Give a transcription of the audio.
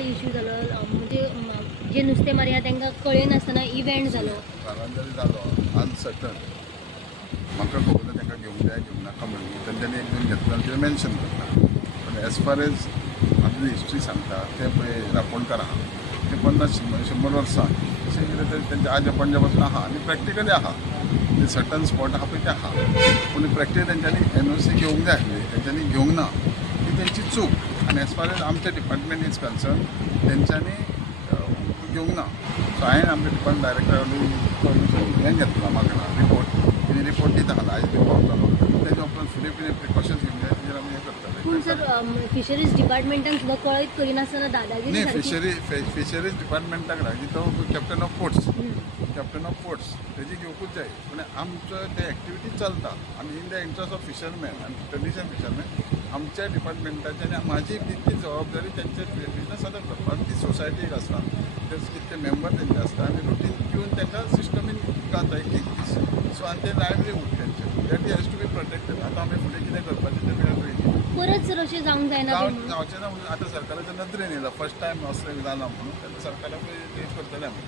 कडेन इश्यू जालो म्हणजे जे नुस्तेंमारी आहा तांकां कळनासतना इव्हेंट जालो. जरी जालो अनसर्टन म्हाका खबर ना तांकां घेवंक जाय घेवंक नाका म्हणून तेंच्यांनी एक दोन घेतला ते मेन्शन करता पण एज फार एज आपली हिस्ट्री सांगता ते पळय रापणकार आहा ते 50-100 वर्सां अशें कितें तरी तेंच्या आजा पणजा पासून आहा आनी प्रॅक्टिकली आहा ते सर्टन स्पॉट आहा पळय ते आहा पूण प्रॅक्टिकली तेंच्यांनी NOC घेवंक जाय आसली तेंच्यांनी घेवंक ना ही तेंची चूक आनी एज फार एज आमचे डिपार्टमेंट इज कन्सर्न तेंच्यांनी घेवंक ना सो हांवें आमच्या डिपार्टमेंट डायरेक्टराक हें घेतलां म्हाका रिपोर्ट तिने रिपोर्ट दिता आयज रिपोर्ट जालो तेज्या उपरांत फुडें कितें प्रिकॉशन्स घेवंक जाय तेजेर आमी हें करतले. पूण सर फिशरीज डिपार्टमेंटान सुद्दां कळीत करिनासतना दादागिरी नाही सारकी फिशरीज डिपार्टमेंटाक लागीं तो कॅप्टन ऑफ पोर्ट्स तेजी घेवकूच जाय पूण आमचो ते एक्टिविटी चलता आनी in the interest of fisherman आनी ट्रेडिशनल फिशरमॅन आमच्या डिपार्टमेंटाची आनी म्हाजी तितकी जबाबदारी तेंचे बिजनस सदां करपाक ती सोसायटीक आसता ते कितले मेंबर तेंचे आसता आनी रुटीन घेवन तांकां सिस्टमीन घालता एक दीस सो आनी ते लायवलीहूड तेंचे that has to be protected आतां आमी फुडें कितें करपाचें तें वेगळें पळयता. परत जर अशें जावंक जायना जावचें ना म्हणून आतां सरकाराच्या नदरेन येयला फर्स्ट टायम असलें जालां म्हणून तेन्ना सरकाराक ते करतले आमी.